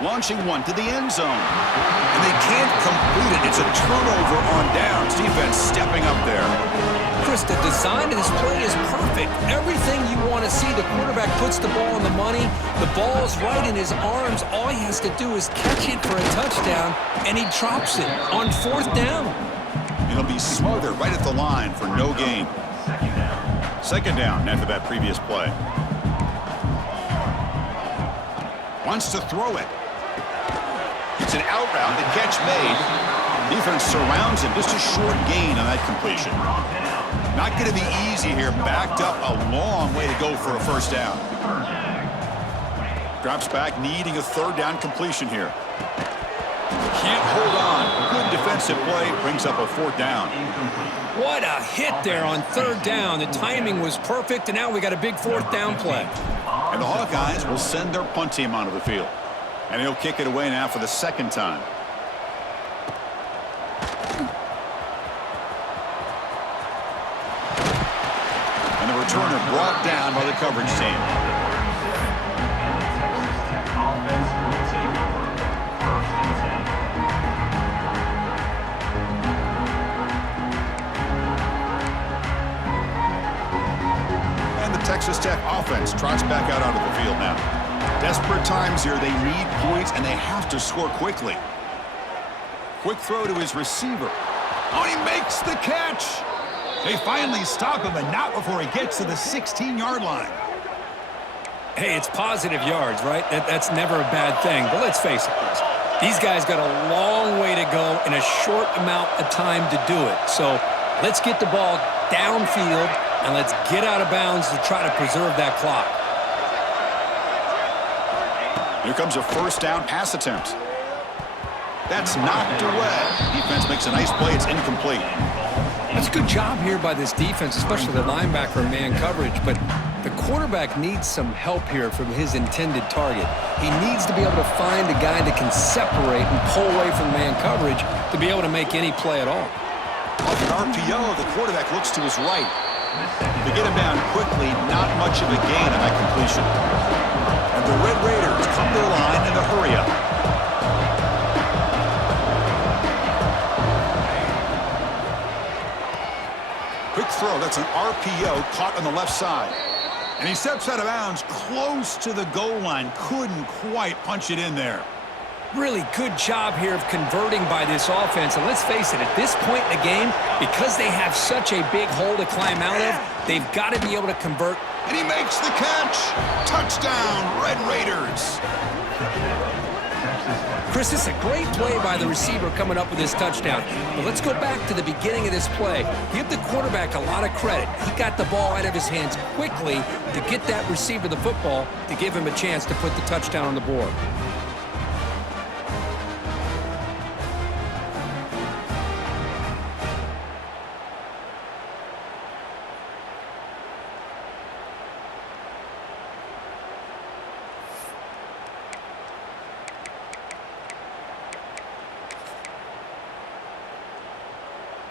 Launching one to the end zone. And they can't complete it. It's a turnover on downs. Defense stepping up there. Chris, the design of this play is perfect. Everything you want to see. The quarterback puts the ball on the money. The ball's right in his arms. All he has to do is catch it for a touchdown, and he drops it on 4th down. It'll be smothered right at the line for no gain. 2nd down after that previous play. Wants to throw it. It's an out route. The catch made. Defense surrounds him. Just a short gain on that completion. Not going to be easy here. Backed up a long way to go for a first down. Drops back, needing a third down completion here. Can't hold on. Good defensive play. Brings up a fourth down. What a hit there on third down. The timing was perfect, and now we got a big fourth down play. And the Hawkeyes will send their punt team onto the field. And he'll kick it away now for the second time. And the returner brought down by the coverage team. Texas Tech offense trots back out onto the field now. Desperate times here. They need points, and they have to score quickly. Quick throw to his receiver. Oh, he makes the catch. They finally stop him, and not before he gets to the 16-yard line. Hey, it's positive yards, right? That's never a bad thing. But let's face it, Chris. These guys got a long way to go in a short amount of time to do it. So let's get the ball downfield, and let's get out of bounds to try to preserve that clock. Here comes a first down pass attempt. That's knocked away. Defense makes a nice play. It's incomplete. That's a good job here by this defense, especially the linebacker in man coverage. But the quarterback needs some help here from his intended target. He needs to be able to find a guy that can separate and pull away from man coverage to be able to make any play at all. Off an RPO, the quarterback looks to his right. To get him down quickly, not much of a gain on that completion. And the Red Raiders come to the line in a hurry-up. Quick throw. That's an RPO caught on the left side. And he steps out of bounds close to the goal line. Couldn't quite punch it in there. Really good job here of converting by this offense. And let's face it, at this point in the game, because they have such a big hole to climb out of, they've got to be able to convert. And he makes the catch. Touchdown, Red Raiders. Chris, this is a great play by the receiver coming up with this touchdown. But let's go back to the beginning of this play. Give the quarterback a lot of credit. He got the ball out of his hands quickly to get that receiver the football to give him a chance to put the touchdown on the board.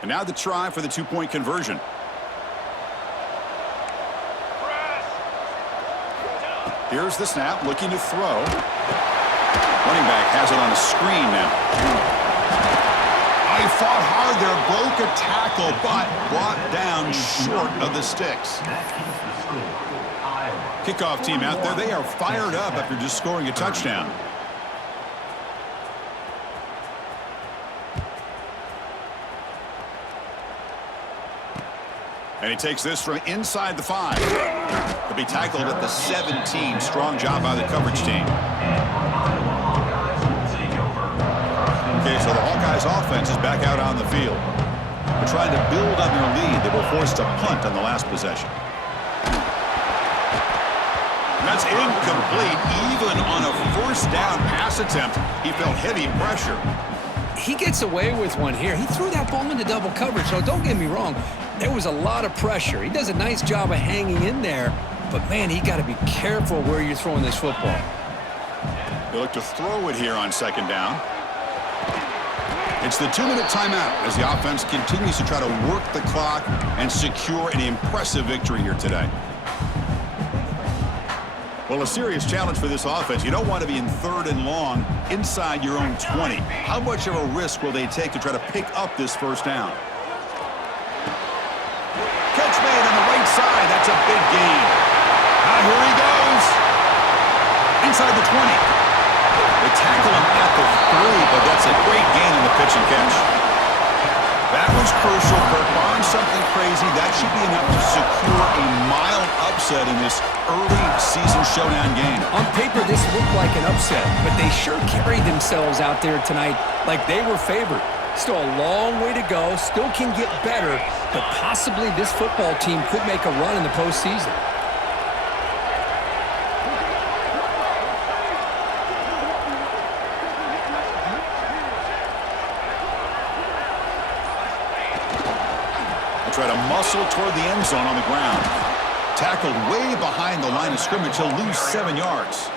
And now the try for the two-point conversion. Here's the snap, looking to throw. Running back has it on a screen now. He fought hard there, broke a tackle, but brought down short of the sticks. Kickoff team out there, they are fired up after just scoring a touchdown. And he takes this from inside the 5. He'll be tackled at the 17. Strong job by the coverage team. Okay, so the Hawkeyes offense is back out on the field. They're trying to build on their lead. They were forced to punt on the last possession. And that's incomplete. Even on a first down pass attempt, he felt heavy pressure. He gets away with one here. He threw that ball into double coverage, so don't get me wrong. There was a lot of pressure. He does a nice job of hanging in there, but, man, he got to be careful where you're throwing this football. They look to throw it here on second down. It's the 2-minute timeout as the offense continues to try to work the clock and secure an impressive victory here today. Well, a serious challenge for this offense. You don't want to be in 3rd and long inside your own 20. How much of a risk will they take to try to pick up this first down? Catch made on the right side. That's a big gain. Now here he goes. Inside the 20. They tackle him at the 3, but that's a great gain in the pitch and catch. That was crucial. Kirk Barnes, something crazy. That should be enough to secure a mild upset in this early season showdown game. On paper, this looked like an upset, but they sure carried themselves out there tonight like they were favored. Still a long way to go, still can get better, but possibly this football team could make a run in the postseason. Try to muscle toward the end zone on the ground. Tackled way behind the line of scrimmage. He'll lose 7 yards.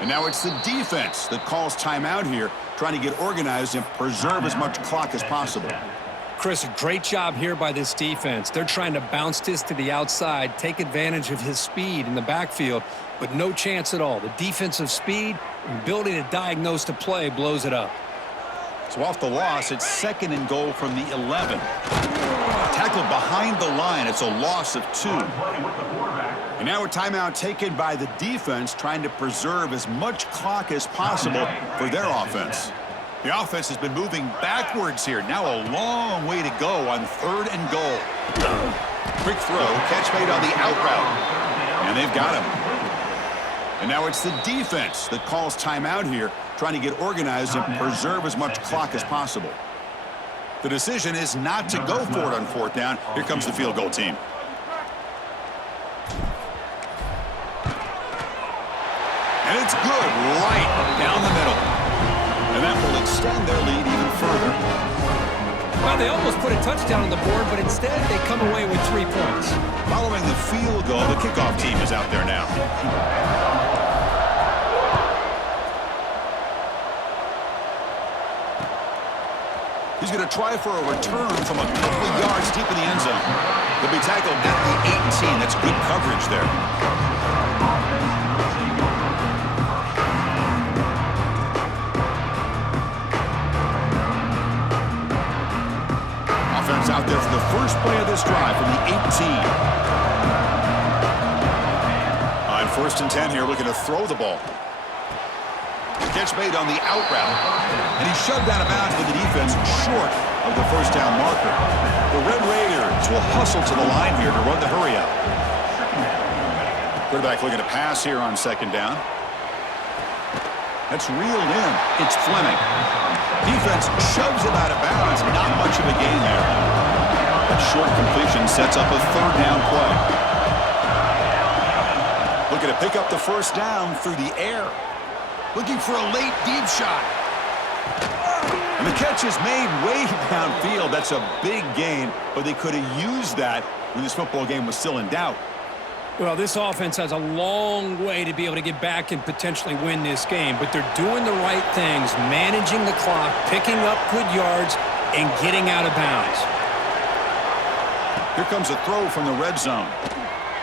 And now it's the defense that calls timeout here, trying to get organized and preserve as much clock as possible. Chris, a great job here by this defense. They're trying to bounce this to the outside, take advantage of his speed in the backfield, but no chance at all. The defensive speed and ability to diagnose the play blows it up. So off the loss, it's 2nd and goal from the 11. Tackled behind the line. It's a loss of 2. And now a timeout taken by the defense, trying to preserve as much clock as possible for their offense. The offense has been moving backwards here. Now a long way to go on 3rd and goal. Quick throw, catch made on the out route. And they've got him. And now it's the defense that calls timeout here, trying to get organized and preserve as much clock as possible. The decision is not to go for it on 4th down. Here comes the field goal team. And it's good, right down the middle. And that will extend their lead even further. Well, they almost put a touchdown on the board, but instead they come away with 3 points. Following the field goal, the kickoff team is out there now. He's going to try for a return from a couple of yards deep in the end zone. He'll be tackled at the 18. That's good coverage there. Offense out there for the first play of this drive from the 18. On 1st and 10 here, looking to throw the ball. Catch made on the out route. And he shoved out of bounds with the defense short of the 1st down marker. The Red Raiders will hustle to the line here to run the hurry out. Quarterback looking to pass here on 2nd down. That's reeled in. It's Fleming. Defense shoves it out of bounds. Not much of a gain there. That short completion sets up a 3rd down play. Looking to pick up the 1st down through the air. Looking for a late deep shot. And the catch is made way downfield. That's a big gain, but they could have used that when this football game was still in doubt. Well, this offense has a long way to be able to get back and potentially win this game, but they're doing the right things, managing the clock, picking up good yards, and getting out of bounds. Here comes a throw from the red zone.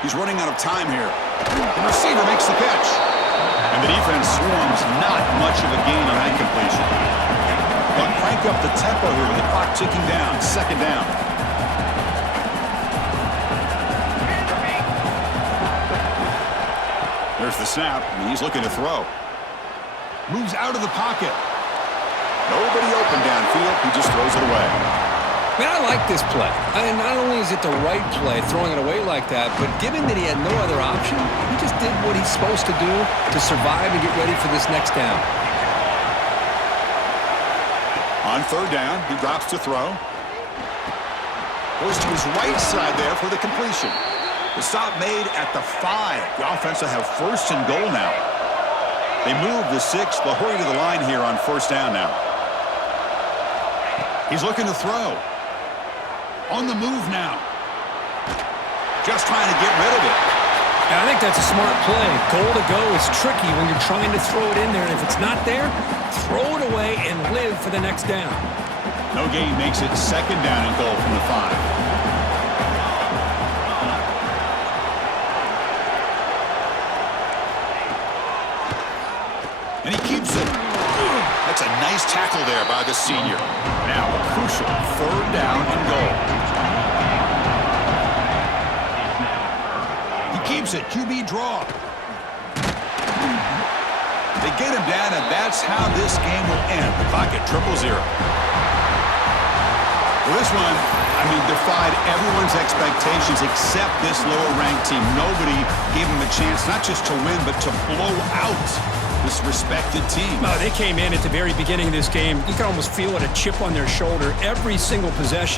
He's running out of time here. The receiver makes the catch. And the defense swarms, not much of a gain on that completion. But crank up the tempo here with the clock ticking down. 2nd down. There's the snap, and he's looking to throw. Moves out of the pocket. Nobody open downfield. He just throws it away. Man, I like this play. I mean, not only is it the right play, throwing it away like that, but given that he had no other option, he just did what he's supposed to do to survive and get ready for this next down. On 3rd down, he drops to throw. Goes to his right side there for the completion. The stop made at the 5. The offense will have 1st and goal now. They move the 6. They'll hurry to the line here on 1st down now. He's looking to throw. On the move now. Just trying to get rid of it. And I think that's a smart play. Goal to go is tricky when you're trying to throw it in there. And if it's not there, throw it away and live for the next down. No gain makes it 2nd down and goal from the 5. And he keeps it. That's a nice tackle there by the senior. Now a crucial 3rd down and goal. He keeps it. QB draw. They get him down, and that's how this game will end. The clock at 0-0. Well, this one, I mean, defied everyone's expectations except this lower-ranked team. Nobody gave him a chance not just to win, but to blow out this respected team. They came in at the very beginning of this game. You can almost feel it, a chip on their shoulder every single possession.